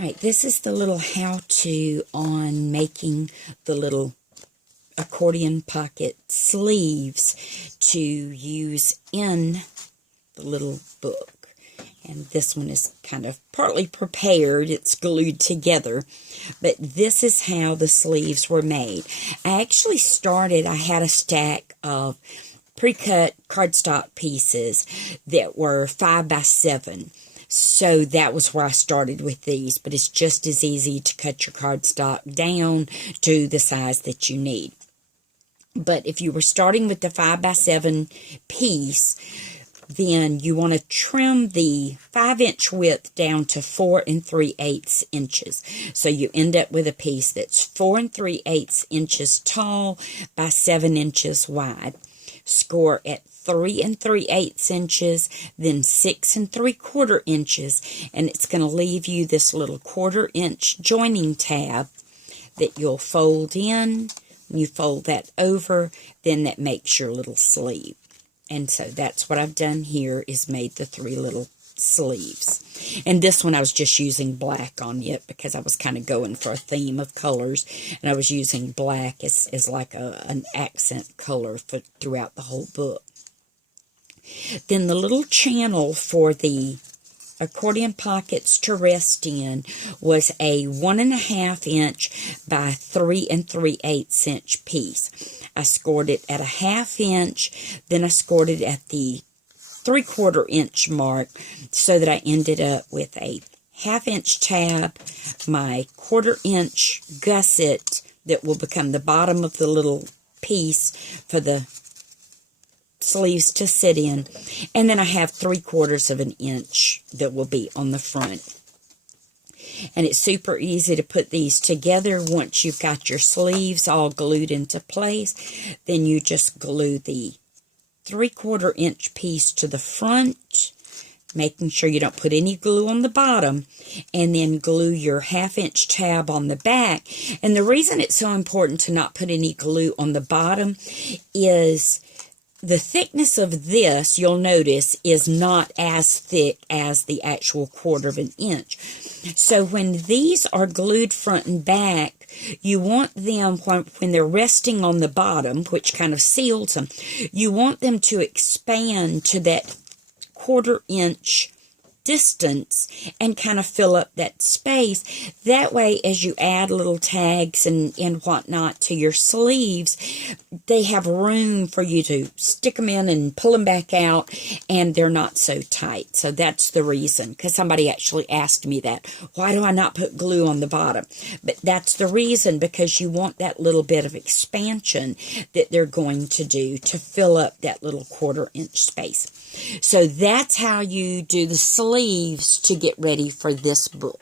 Alright, this is the little how-to on making the little accordion pocket sleeves to use in the little book. And this one is kind of partly prepared. It's glued together. But this is how the sleeves were made. I actually I had a stack of pre-cut cardstock pieces that were 5 by 7. So that was where I started with these, but it's just as easy to cut your cardstock down to the size that you need. But if you were starting with the 5 by 7 piece, then you want to trim the 5-inch width down to 4 3/8 inches. So you end up with a piece that's 4 3/8 inches tall by 7 inches wide. Score at 3 3/8 inches, then 6 3/4 inches, and it's going to leave you this little 1/4 inch joining tab that you'll fold in. When you fold that over, then that makes your little sleeve. And so that's what I've done here, is made the 3 little sleeves. And this one I was just using black on it because I was kind of going for a theme of colors, and I was using black as like an accent color throughout the whole book. Then the little channel for the accordion pockets to rest in was a 1.5 inch by 3 3/8 inch piece. I scored it at a 1/2 inch, then I scored it at the 3/4 inch mark, so that I ended up with a 1/2 inch tab, my 1/4 inch gusset that will become the bottom of the little piece for the sleeves to sit in, and then I have 3/4 of an inch that will be on the front. And it's super easy to put these together. Once you've got your sleeves all glued into place, then you just glue the 3/4 inch piece to the front, making sure you don't put any glue on the bottom, and then glue your 1/2 inch tab on the back. And the reason it's so important to not put any glue on the bottom is the thickness of this, you'll notice, is not as thick as the actual 1/4 inch. So when these are glued front and back, you want them, when they're resting on the bottom, which kind of seals them, you want them to expand to that 1/4 inch distance and kind of fill up that space. That way, as you add little tags and whatnot to your sleeves, they have room for you to stick them in and pull them back out, and they're not so tight. So that's the reason, because somebody actually asked me that. Why do I not put glue on the bottom? But that's the reason, because you want that little bit of expansion that they're going to do to fill up that little 1/4 inch space. So that's how you do the sleeves to get ready for this book.